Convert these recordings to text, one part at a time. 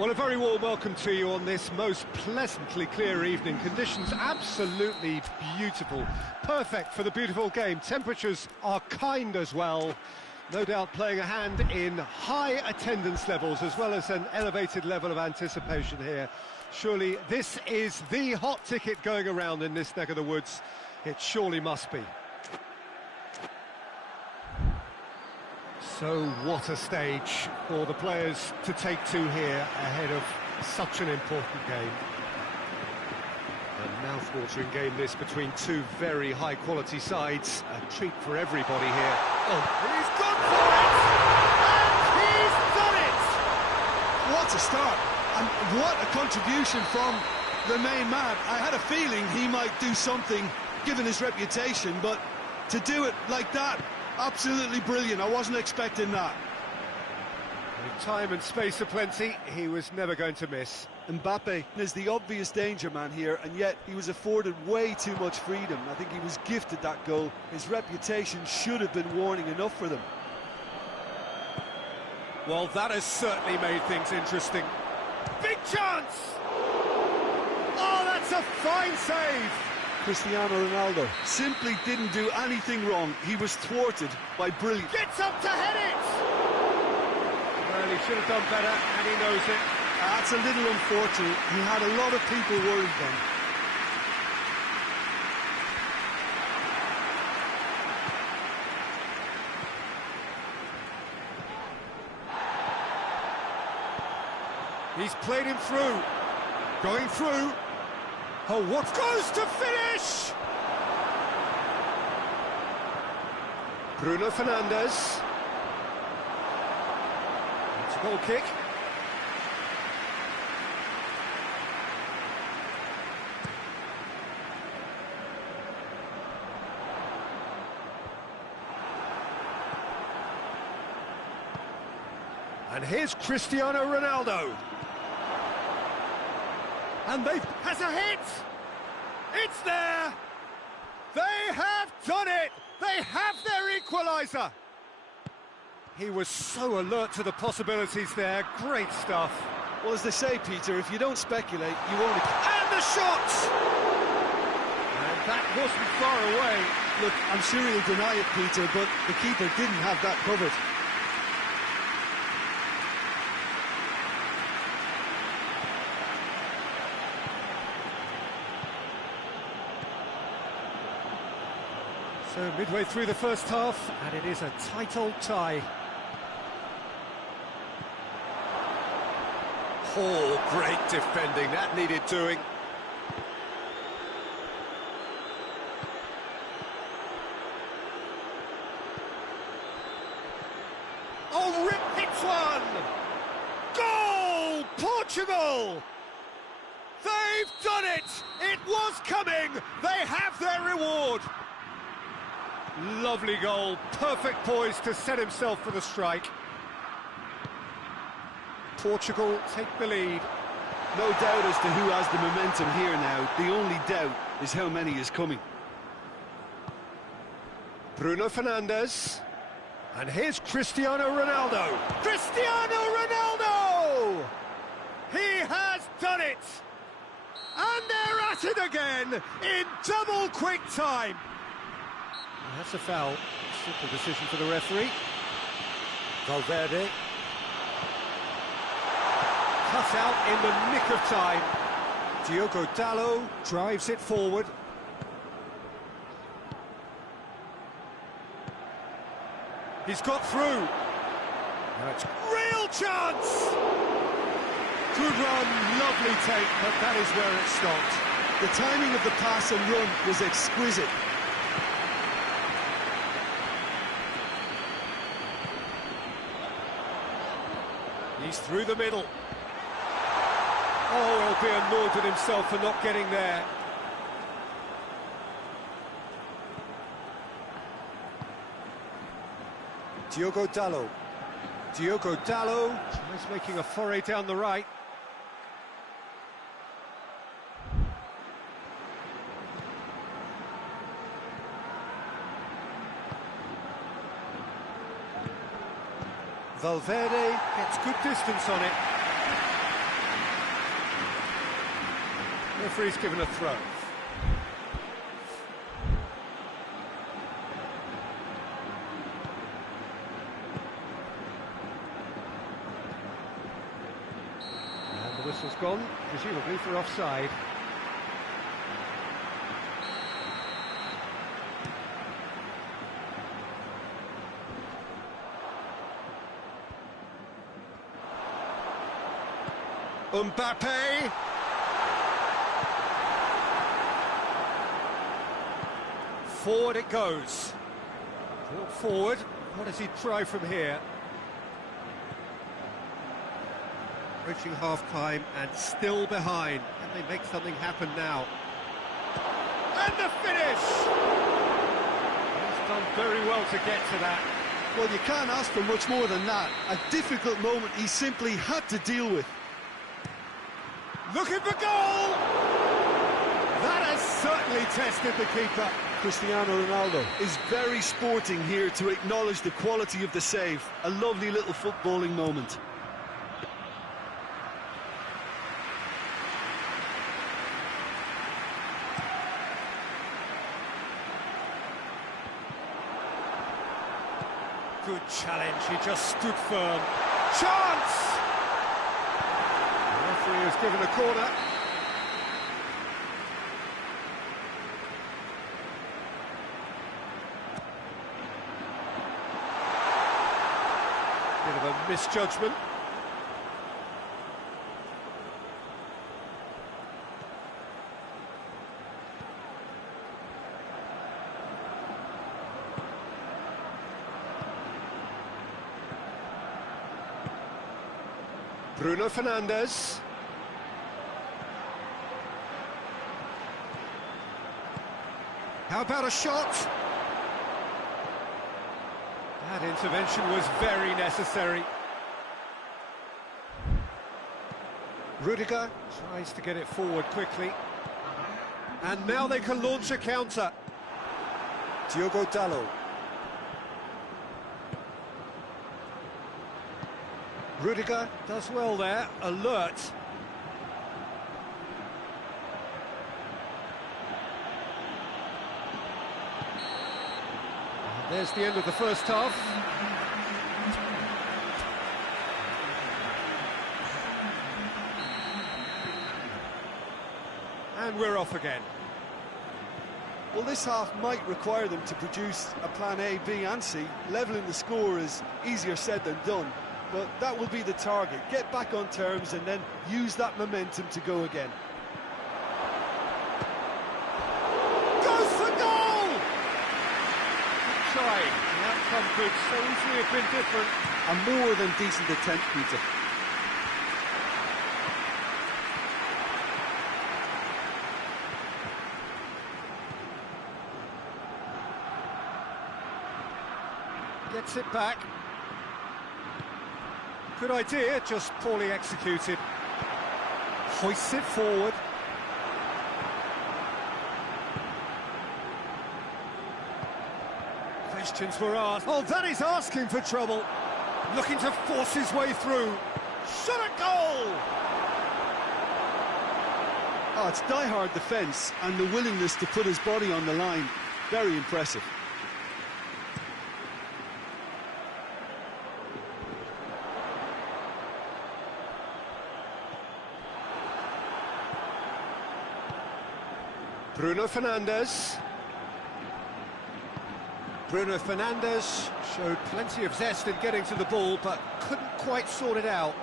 Well, a very warm welcome to you on this most pleasantly clear evening. Conditions absolutely beautiful. Perfect for the beautiful game. Temperatures are kind as well. No doubt playing a hand in high attendance levels as well as an elevated level of anticipation here. Surely this is the hot ticket going around in this neck of the woods. It surely must be. So what a stage for the players to take to here ahead of such an important game. A mouth-watering game this between two very high-quality sides. A treat for everybody here. Oh, he's gone for it! And he's done it! What a start! And what a contribution from the main man. I had a feeling he might do something, given his reputation, but to do it like that, absolutely brilliant. I wasn't expecting that. With time and space aplenty, he was never going to miss. Mbappe is the obvious danger man here, and yet he was afforded way too much freedom. I think he was gifted that goal. His reputation should have been warning enough for them. Well, that has certainly made things interesting. Big chance! Oh, that's a fine save! Cristiano Ronaldo simply didn't do anything wrong. He was thwarted by brilliance. Gets up to head it! Well, he should have done better, and he knows it. That's a little unfortunate. He had a lot of people worried then. He's played him through. Going through. Oh, what goes to finish? Bruno Fernandes. It's a goal kick. And here's Cristiano Ronaldo. And has a hit! It's there! They have done it! They have their equaliser! He was so alert to the possibilities there. Great stuff. Well, as they say, Peter, if you don't speculate, you won't... And the shot! And that wasn't far away. Look, I'm sure he'll deny it, Peter, but the keeper didn't have that covered. So midway through the first half, and it is a tight old tie. Oh, great defending, that needed doing. Oh, Rip hits one! Goal! Portugal! They've done it! It was coming! They have their reward! Lovely goal, perfect poise to set himself for the strike. Portugal take the lead. No doubt as to who has the momentum here now. The only doubt is how many is coming. Bruno Fernandes. And here's Cristiano Ronaldo. Cristiano Ronaldo! He has done it! And they're at it again in double quick time. That's a foul. Simple decision for the referee. Valverde. Cut out in the nick of time. Diogo Dalot drives it forward. He's got through. That's real chance! Good run, lovely take, but that is where it stopped. The timing of the pass and run was exquisite. He's through the middle. Oh, he'll be annoyed with himself for not getting there. Diogo Dalot. Diogo Dalot tries making a foray down the right. Valverde gets good distance on it. Referee's given a throw. And the whistle's gone, presumably for offside. Mbappe! Forward it goes. Brought forward. What does he try from here? Approaching half-time and still behind. Can they make something happen now? And the finish! He's done very well to get to that. Well, you can't ask for much more than that. A difficult moment he simply had to deal with. Looking for goal! That has certainly tested the keeper. Cristiano Ronaldo is very sporting here to acknowledge the quality of the save. A lovely little footballing moment. Good challenge, he just stood firm. Chance! The referee has given a corner. Bit of a misjudgment. Bruno Fernandes. How about a shot? That intervention was very necessary. Rudiger tries to get it forward quickly. And now they can launch a counter. Diogo Dalot. Rudiger does well there, alert. And there's the end of the first half. And we're off again. Well, this half might require them to produce a plan A, B and C. Levelling the score is easier said than done. But that will be the target. Get back on terms and then use that momentum to go again. Goes for goal! Good try. The outcome could so easily have been different. A more than decent attempt, Peter. Gets it back. Good idea, just poorly executed. Hoists it forward. Questions were asked. Oh, that is asking for trouble. Looking to force his way through. Shot at goal! Oh, it's die-hard defence and the willingness to put his body on the line. Very impressive. Bruno Fernandes. Bruno Fernandes showed plenty of zest in getting to the ball, but couldn't quite sort it out.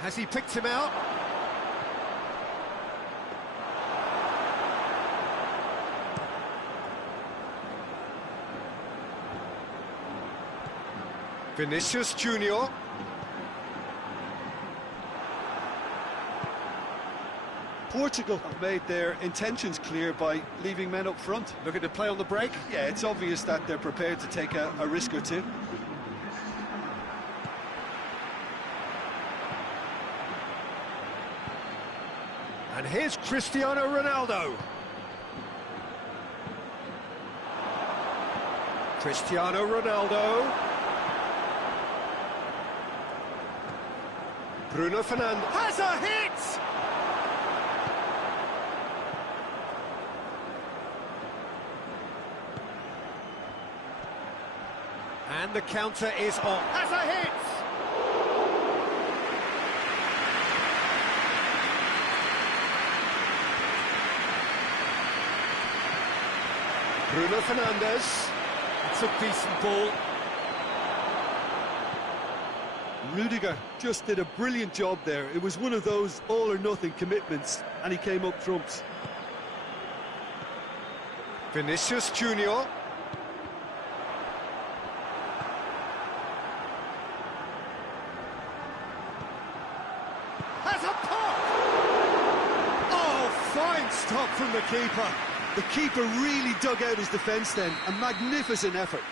Has he picked him out? Vinicius Junior. Portugal have made their intentions clear by leaving men up front. Looking to play on the break. Yeah, it's obvious that they're prepared to take a risk or two. And here's Cristiano Ronaldo. Cristiano Ronaldo. Bruno Fernandes has a hit! And the counter is on. Has a hit! Bruno Fernandes. It's a decent ball. Rudiger just did a brilliant job there. It was one of those all-or-nothing commitments, and he came up trumps. Vinicius Junior. Has a pop! Oh, fine stop from the keeper. The keeper really dug out his defence then. A magnificent effort.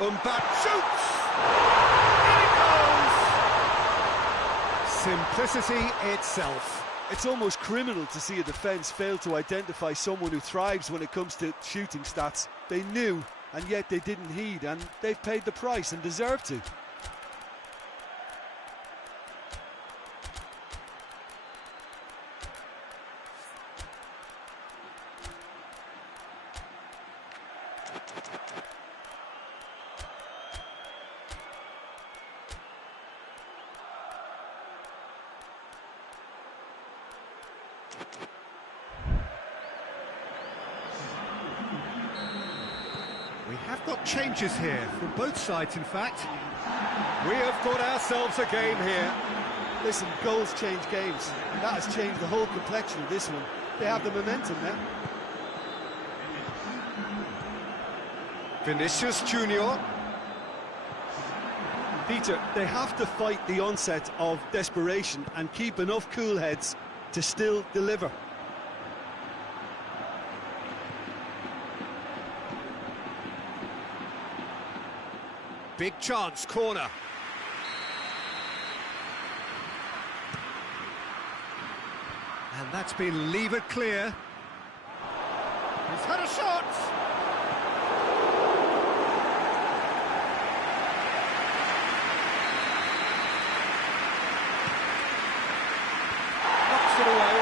Mbappe shoots! In it goes! Simplicity itself. It's almost criminal to see a defence fail to identify someone who thrives when it comes to shooting stats. They knew, and yet they didn't heed, and they've paid the price and deserve to. We have got changes here, from both sides in fact. We have got ourselves a game here. Listen, goals change games, and that has changed the whole complexion of this one. They have the momentum now. Vinicius Junior. Peter, they have to fight the onset of desperation and keep enough cool heads to still deliver. Big chance, corner. And that's been levered clear. He's had a shot! Knocks it away.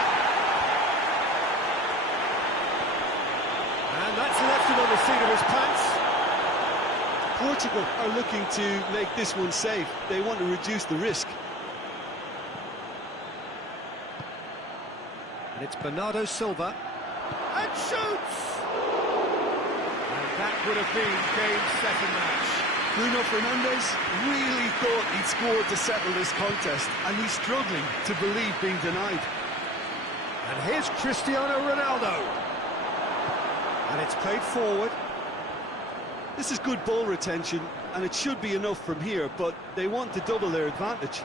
And that's left him on the seat of his pants. Portugal are looking to make this one safe. They want to reduce the risk. And it's Bernardo Silva. And shoots! And that would have been game, set and match. Bruno Fernandes really thought he'd scored to settle this contest, and he's struggling to believe being denied. And here's Cristiano Ronaldo. And it's played forward. This is good ball retention, and it should be enough from here, but they want to double their advantage.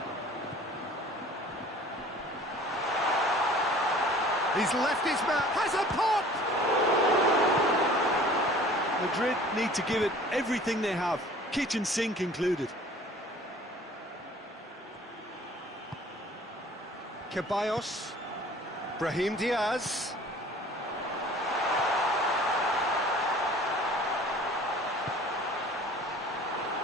He's left his man, has a pop! Madrid need to give it everything they have, kitchen sink included. Ceballos, Brahim Diaz.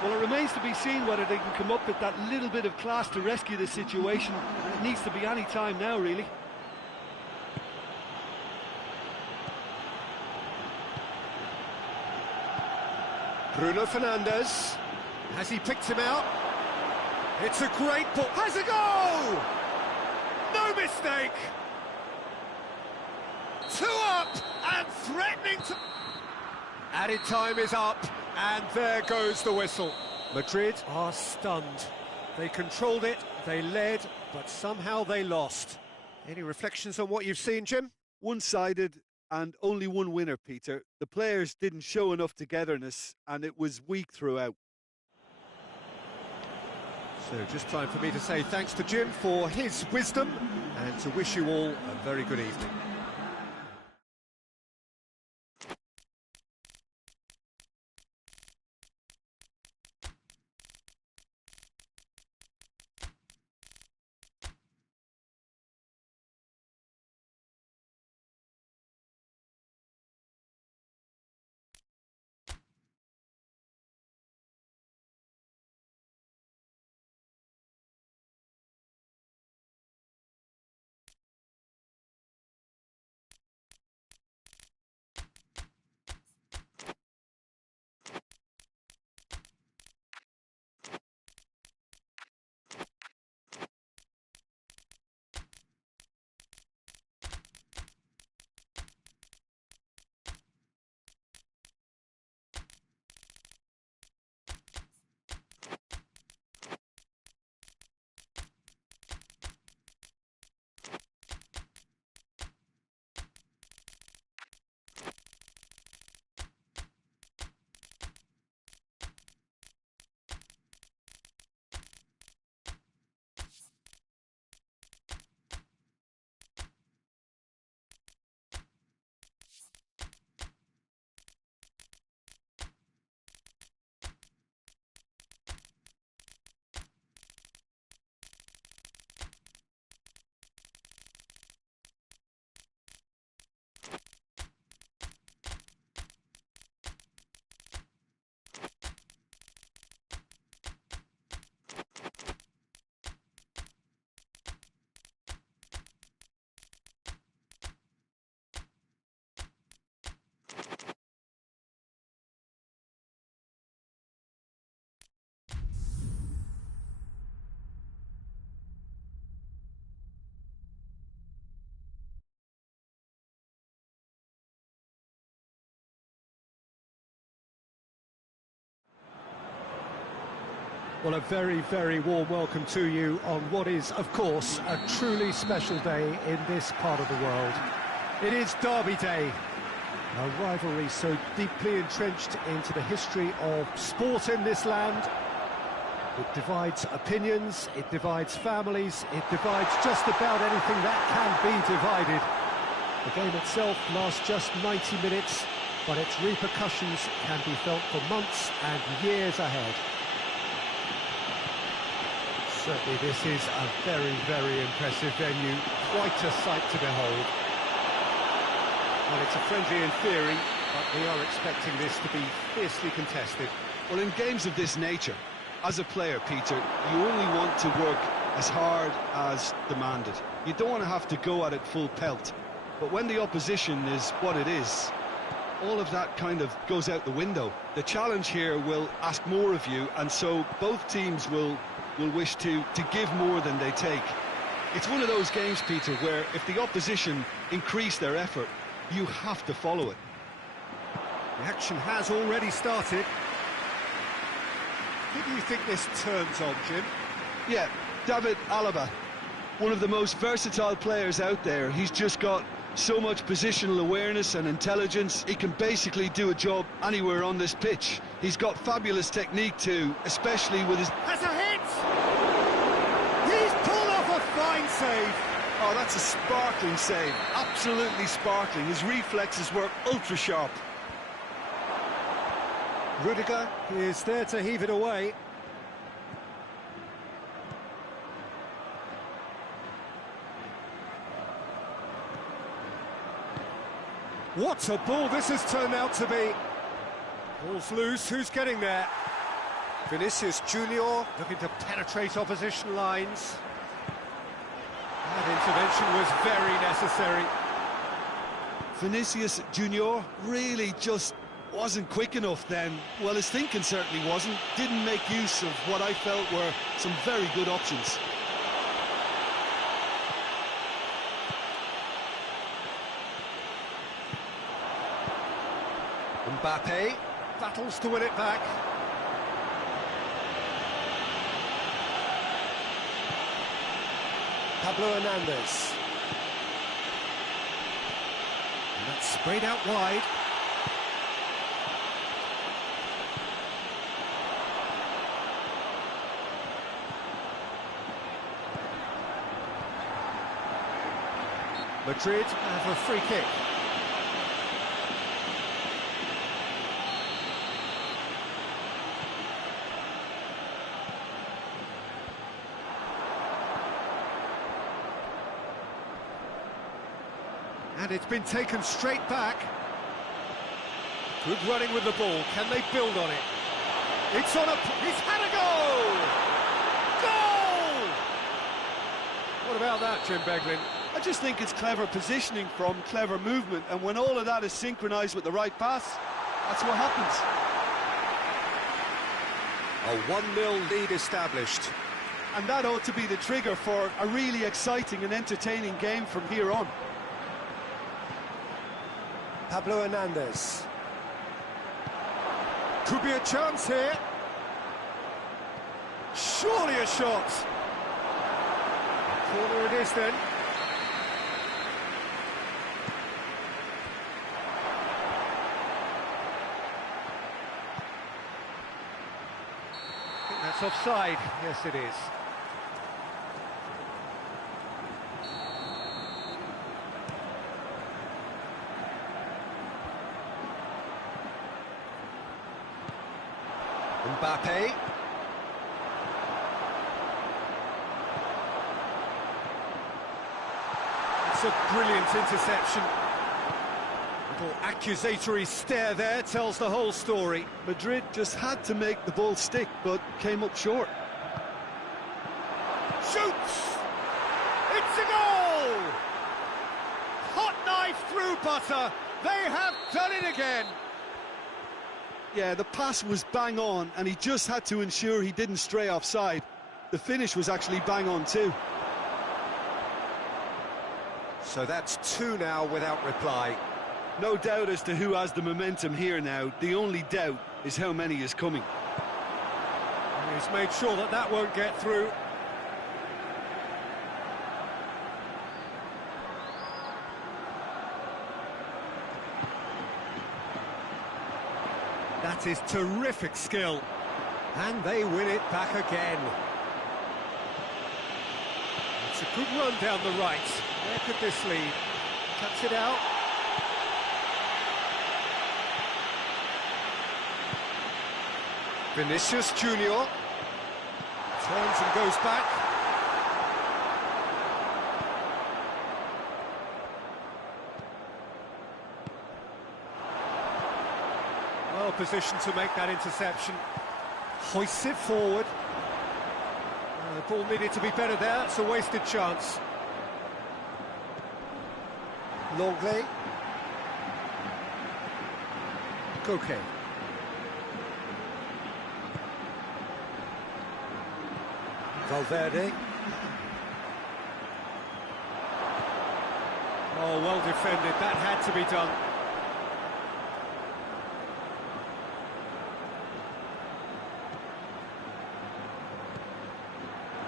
Well, it remains to be seen whether they can come up with that little bit of class to rescue this situation. And it needs to be any time now, really. Bruno Fernandes. Has he picked him out? It's a great ball. Has a goal! No mistake! 2 up and threatening to... Added time is up, and there goes the whistle. Madrid are stunned. They controlled it, they led, but somehow they lost. Any reflections on what you've seen, Jim? One-sided and only one winner, Peter. The players didn't show enough togetherness, and it was weak throughout. So just time for me to say thanks to Jim for his wisdom, and to wish you all a very good evening. Well, a very, very warm welcome to you on what is, of course, a truly special day in this part of the world. It is Derby Day, a rivalry so deeply entrenched into the history of sport in this land. It divides opinions, it divides families, it divides just about anything that can be divided. The game itself lasts just 90 minutes, but its repercussions can be felt for months and years ahead. Certainly this is a very, very impressive venue, quite a sight to behold. Well, it's a friendly in theory, but we are expecting this to be fiercely contested. Well, in games of this nature, as a player, Peter, you only want to work as hard as demanded. You don't want to have to go at it full pelt. But when the opposition is what it is, all of that kind of goes out the window. The challenge here will ask more of you, and so both teams will wish to give more than they take. It's one of those games, Peter, where if the opposition increase their effort, you have to follow it. The action has already started. Who do you think this turns on, Jim? Yeah, David Alaba, one of the most versatile players out there. He's just got so much positional awareness and intelligence. He can basically do a job anywhere on this pitch. He's got fabulous technique too, especially with his... Has a hit! He's pulled off a fine save. Oh, that's a sparkling save. Absolutely sparkling. His reflexes work ultra sharp. Rudiger is there to heave it away. What a ball this has turned out to be. Ball's loose, who's getting there? Vinicius Junior looking to penetrate opposition lines. That intervention was very necessary. Vinicius Junior really just wasn't quick enough then. Well, his thinking certainly wasn't. Didn't make use of what I felt were some very good options. Mbappe battles to win it back. Pablo Hernandez. And that's sprayed out wide. Madrid have a free kick. And it's been taken straight back. Good running with the ball. Can they build on it? It's on a... He's had a goal! Goal! What about that, Jim Beglin? I just think it's clever positioning from clever movement, and when all of that is synchronised with the right pass, that's what happens. A 1-0 lead established. And that ought to be the trigger for a really exciting and entertaining game from here on. Pablo Hernandez. Could be a chance here. Surely a shot. Corner it is then. I think that's offside. Yes, it is. Mbappe. It's a brilliant interception. Little accusatory stare there tells the whole story. Madrid just had to make the ball stick, but came up short. Shoots! It's a goal! Hot knife through butter. They have done it again. Yeah, the pass was bang on, and he just had to ensure he didn't stray offside. The finish was actually bang on too. So that's two now without reply. No doubt as to who has the momentum here now. The only doubt is how many is coming. He's made sure that that won't get through. That is terrific skill. And they win it back again. It's a good run down the right. Where could this lead? Cuts it out. Vinicius Junior turns and goes back. Well positioned to make that interception. Hoists it forward. The ball needed to be better there. It's a wasted chance. Longley. Koke. Valverde. Oh, well defended. That had to be done.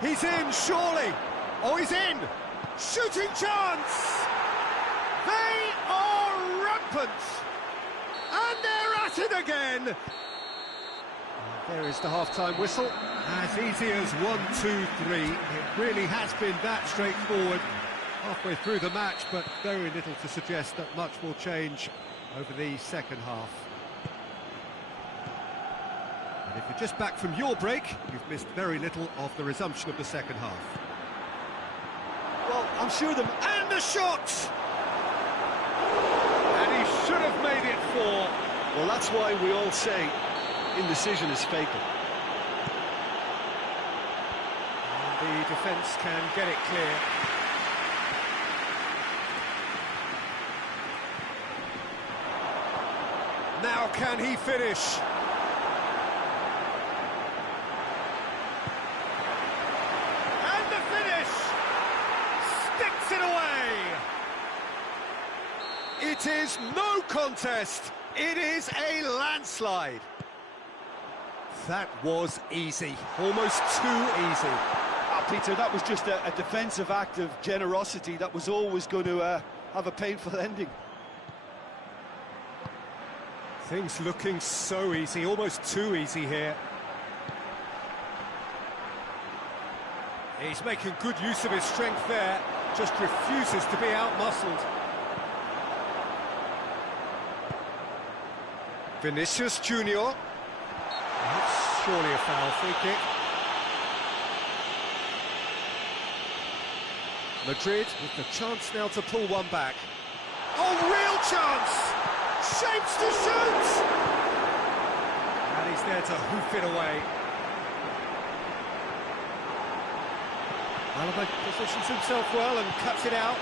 He's in, surely. Oh, he's in. Shooting chance. They are rampant. And they're at it again. There is the half-time whistle. As easy as 1, 2, 3. It really has been that straightforward halfway through the match, but very little to suggest that much will change over the second half. And if you're just back from your break, you've missed very little of the resumption of the second half. Well, I'm sure them... And the shot! And he should have made it 4. Well, that's why we all say indecision is fatal. And the defence can get it clear. Now can he finish? And the finish! Sticks it away! It is no contest. It is a landslide. That was easy, almost too easy. Peter, that was just a defensive act of generosity that was always going to have a painful ending. Things looking so easy, almost too easy here. He's making good use of his strength there, just refuses to be out-muscled. Vinicius Junior. That's surely a foul, free kick. Madrid with the chance now to pull one back. Oh, real chance! Shapes to shoot! And he's there to hoof it away. Alaba positions himself well and cuts it out.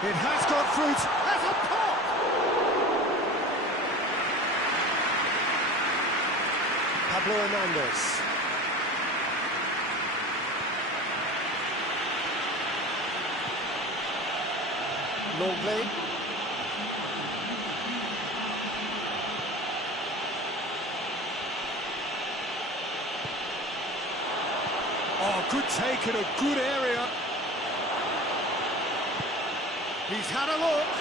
It has got fruit. There's a pop! Pablo Hernandez. Longley. Oh, good take in a good area. He's had a look.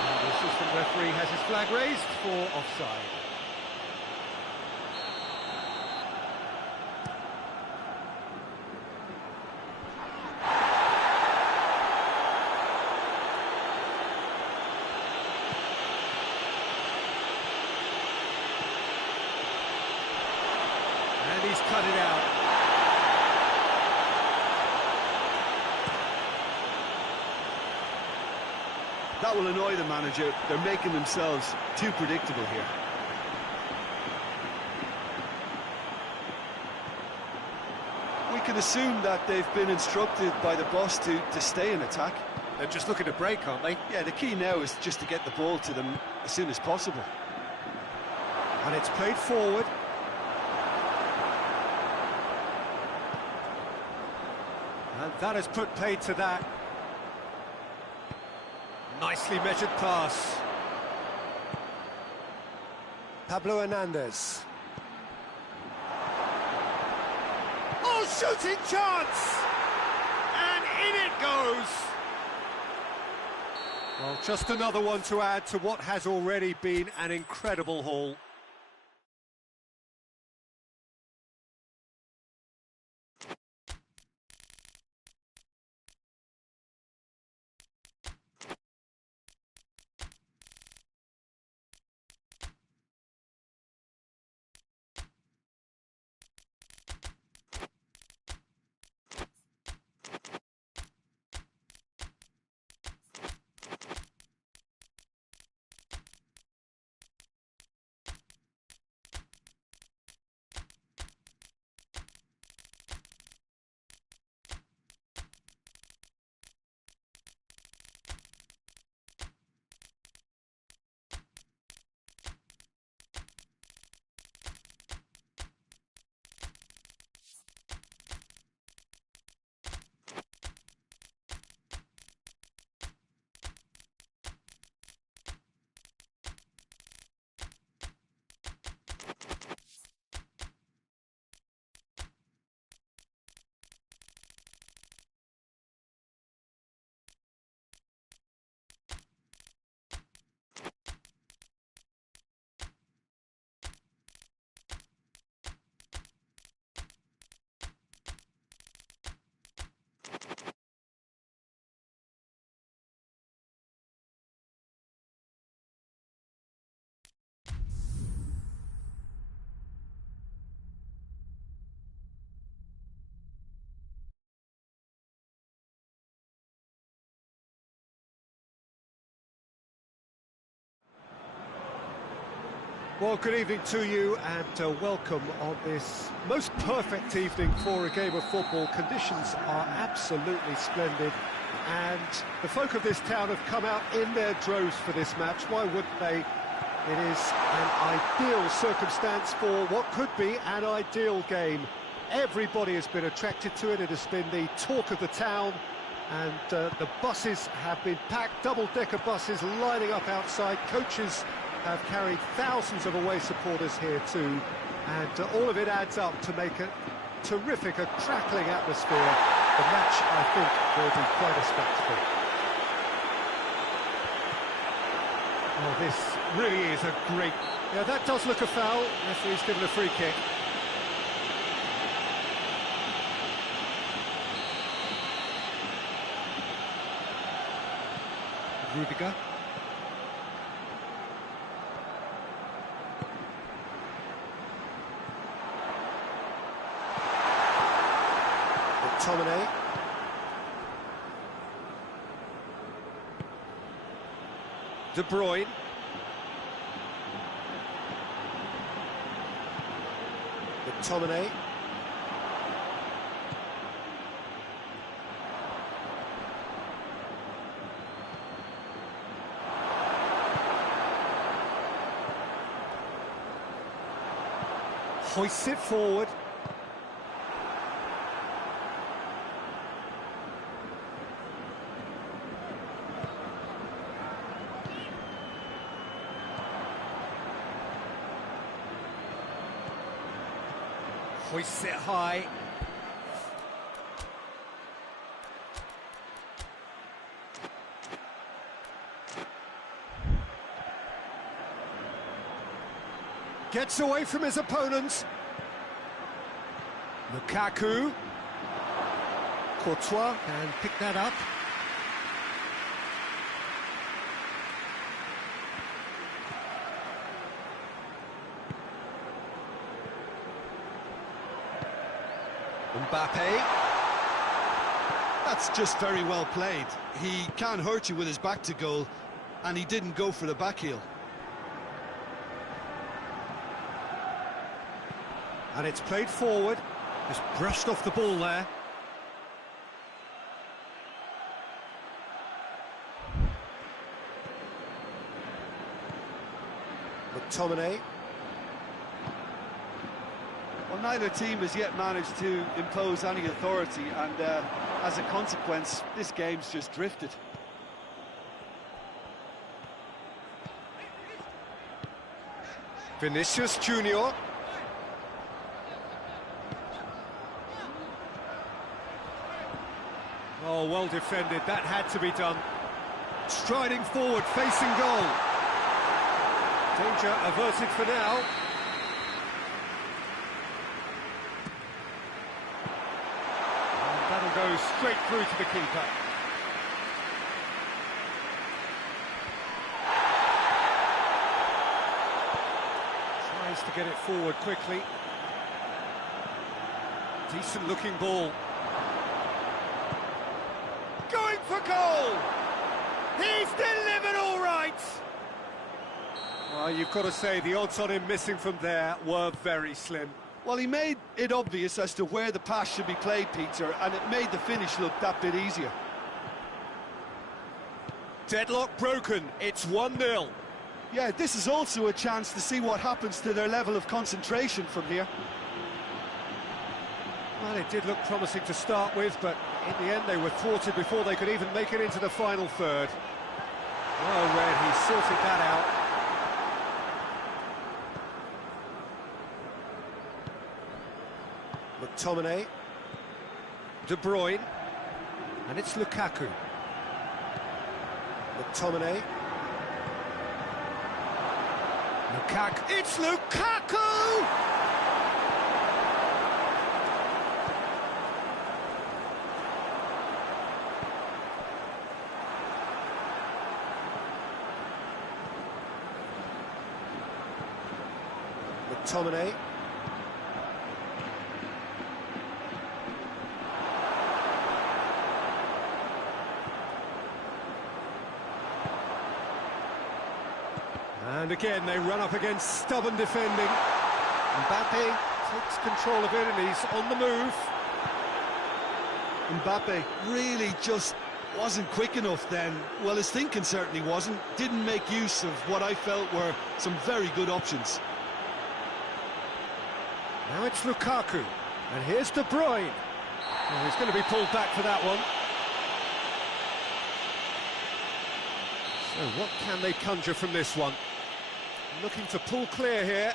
And the assistant referee has his flag raised for offside. And he's cut it out. That will annoy the manager. They're making themselves too predictable here. We can assume that they've been instructed by the boss to stay in attack. They're just looking to break, aren't they? Yeah, the key now is just to get the ball to them as soon as possible. And it's played forward. And that has put paid to that. Nicely measured pass. Pablo Hernandez. Oh, shooting chance! And in it goes! Well, just another one to add to what has already been an incredible haul. Well, good evening to you and welcome on this most perfect evening for a game of football. Conditions are absolutely splendid and the folk of this town have come out in their droves for this match. Why wouldn't they? It is an ideal circumstance for what could be an ideal game. Everybody has been attracted to it. It has been the talk of the town and the buses have been packed, double-decker buses lining up outside. Coaches have carried thousands of away supporters here too, and all of it adds up to make a terrific, a crackling atmosphere. The match, I think, will be quite a spectacle. Oh, this really is a great... Yeah, that does look a foul. Referee's given a free kick. Rudiger. McTominay. De Bruyne. McTominay. Hoists it forward. Hoists it high. Gets away from his opponents. Lukaku. Courtois can pick that up. Mbappe. That's just very well played. He can't hurt you with his back to goal, and he didn't go for the back heel. And it's played forward. Just brushed off the ball there. McTominay. Well, neither team has yet managed to impose any authority, and as a consequence, this game's just drifted. Vinicius Junior. Oh, well defended, that had to be done. Striding forward, facing goal. Danger averted for now. And that'll go straight through to the keeper. Tries to get it forward quickly. Decent looking ball. Going for goal! He's delivered all right! Well, you've got to say the odds on him missing from there were very slim. Well, he made it obvious as to where the pass should be played, Peter, and it made the finish look that bit easier. Deadlock broken, it's 1-0. Yeah, this is also a chance to see what happens to their level of concentration from here. Well, it did look promising to start with, but in the end they were thwarted before they could even make it into the final third. Well read, he sorted that out. McTominay, De Bruyne, and it's Lukaku. McTominay. Lukaku, it's Lukaku! McTominay. And again, they run up against stubborn defending. Mbappe takes control of it and he's on the move. Mbappe really just wasn't quick enough then. Well, his thinking certainly wasn't. Didn't make use of what I felt were some very good options. Now it's Lukaku. And here's De Bruyne. Oh, he's going to be pulled back for that one. So what can they conjure from this one? Looking to pull clear here.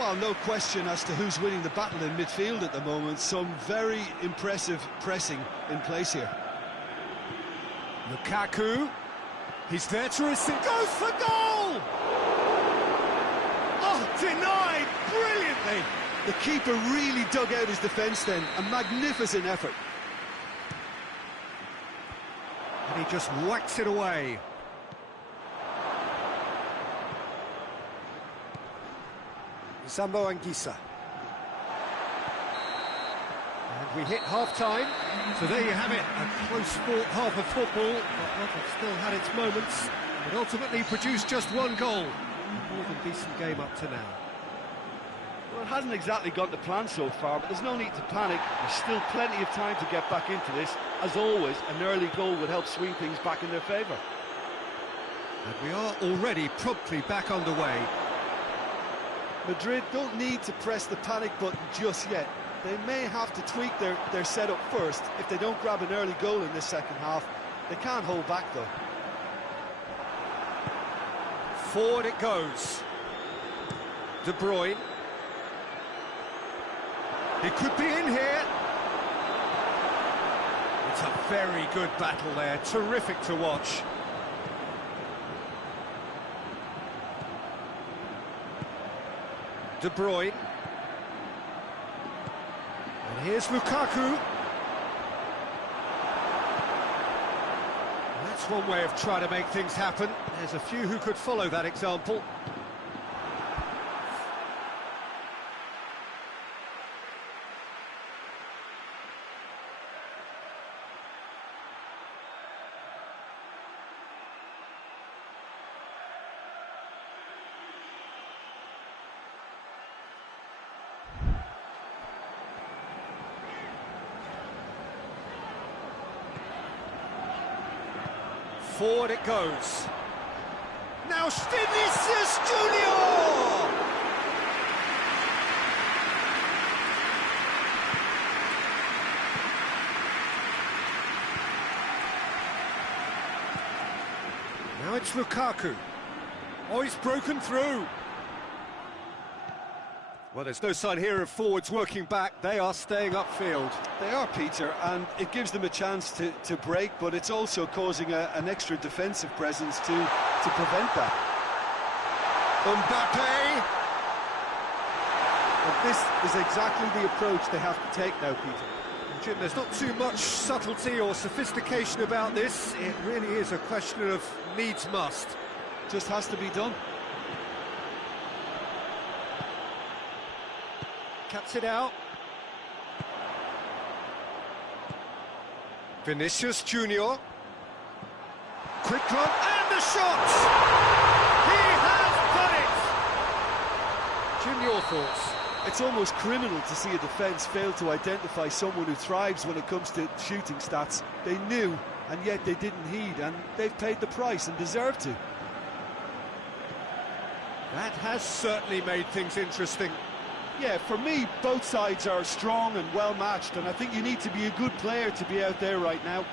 Well, no question as to who's winning the battle in midfield at the moment. Some very impressive pressing in place here. Lukaku, he's there to receive, goes for goal! Oh, denied brilliantly! The keeper really dug out his defence then, a magnificent effort. And he just whacks it away. Zambo Anguissa. And we hit half-time, so there you have it, a close-fought half of football, but that have still had its moments. It ultimately produced just one goal. A more than decent game up to now. Well, it hasn't exactly gone to plan so far, but there's no need to panic. There's still plenty of time to get back into this. As always, an early goal would help swing things back in their favour. And we are already promptly back underway. Madrid don't need to press the panic button just yet. They may have to tweak their setup first. If they don't grab an early goal in this second half, they can't hold back though. Forward it goes. De Bruyne. He could be in here. It's a very good battle there. Terrific to watch. De Bruyne. And here's Lukaku. That's one way of trying to make things happen. There's a few who could follow that example. Forward it goes. Now Vinicius Junior! Now it's Lukaku. Oh, he's broken through. Well, there's no sign here of forwards working back. They are staying upfield. They are, Peter, and it gives them a chance to break, but it's also causing an extra defensive presence to prevent that. Mbappe! And this is exactly the approach they have to take now, Peter. Jim, there's not too much subtlety or sophistication about this. It really is a question of needs must. Just has to be done. Cuts it out. Vinicius Junior. Quick run and the shot! He has done it! Jim, your thoughts? It's almost criminal to see a defence fail to identify someone who thrives when it comes to shooting stats. They knew, and yet they didn't heed, and they've paid the price and deserve to. That has certainly made things interesting. Yeah, for me, both sides are strong and well matched, and I think you need to be a good player to be out there right now.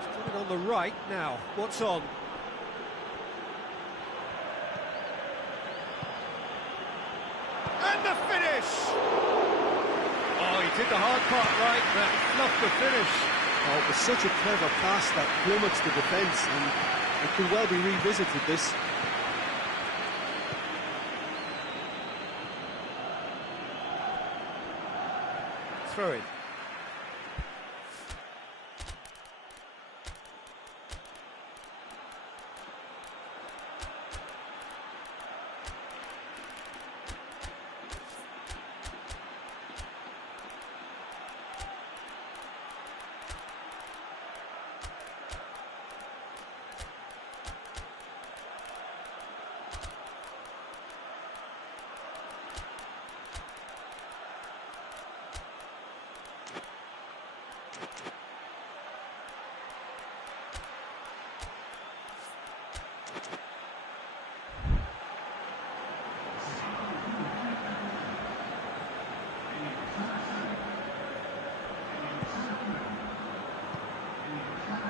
He's put it on the right now. What's on? And the finish! Oh, he did the hard part right, but fluffed the finish. Oh, it was such a clever pass that plummets the defence, and it could well be revisited, this. Throw it.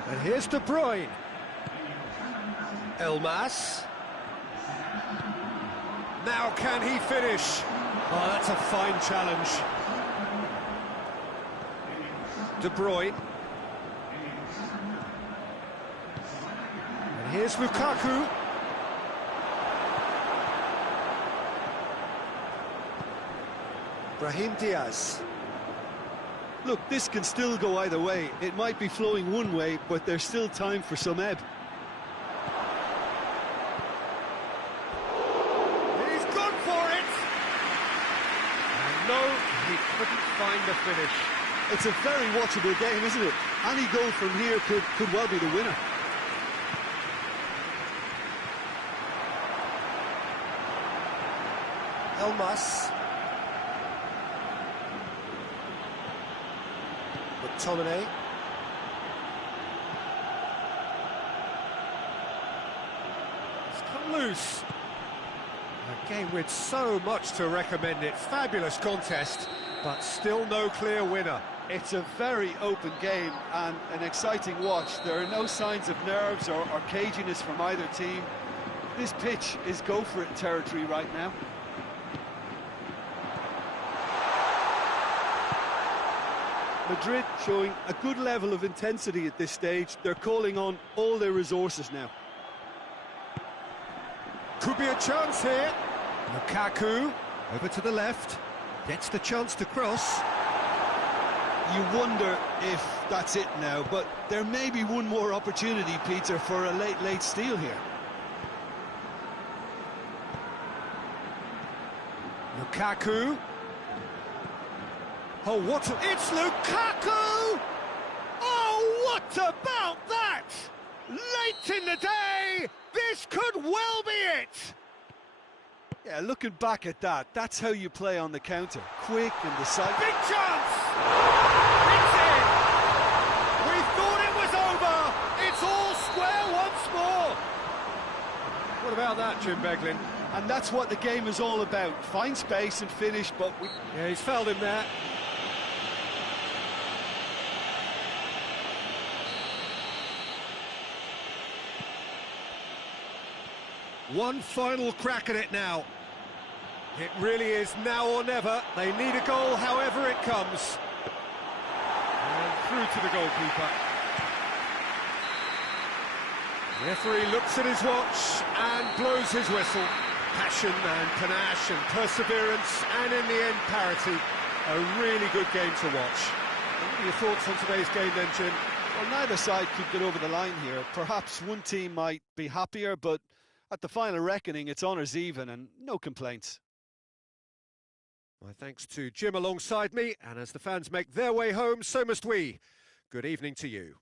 And here's De Bruyne. Elmas. Now can he finish? Oh, that's a fine challenge. De Bruyne. And here's Lukaku. Brahim Diaz. Look, this can still go either way. It might be flowing one way, but there's still time for some ebb. He's gone for it! And no, he couldn't find the finish. It's a very watchable game, isn't it? Any goal from here could well be the winner. Elmas. McTominay. It's come loose. A game with so much to recommend it. Fabulous contest, but still no clear winner. It's a very open game and an exciting watch. There are no signs of nerves or caginess from either team. This pitch is go-for-it territory right now. Madrid showing a good level of intensity at this stage. They're calling on all their resources now. Could be a chance here. Lukaku, over to the left, gets the chance to cross. You wonder if that's it now, but there may be one more opportunity, Peter, for a late steal here. Lukaku. Oh, what it's Lukaku! Oh, what about that? Late in the day, this could well be it! Yeah, looking back at that, that's how you play on the counter. Quick and decisive. Big chance! It's in! We thought it was over! It's all square once more! What about that, Jim Beglin? And that's what the game is all about. Find space and finish, but we... Yeah, he's fouled him there. One final crack at it now. It really is now or never. They need a goal however it comes. And through to the goalkeeper. The referee looks at his watch and blows his whistle. Passion and panache and perseverance, and in the end parity. A really good game to watch. What are your thoughts on today's game then, Jim? Well, neither side could get over the line here. Perhaps one team might be happier, but at the final reckoning, it's honours even and no complaints. My thanks to Jim alongside me, and as the fans make their way home, so must we. Good evening to you.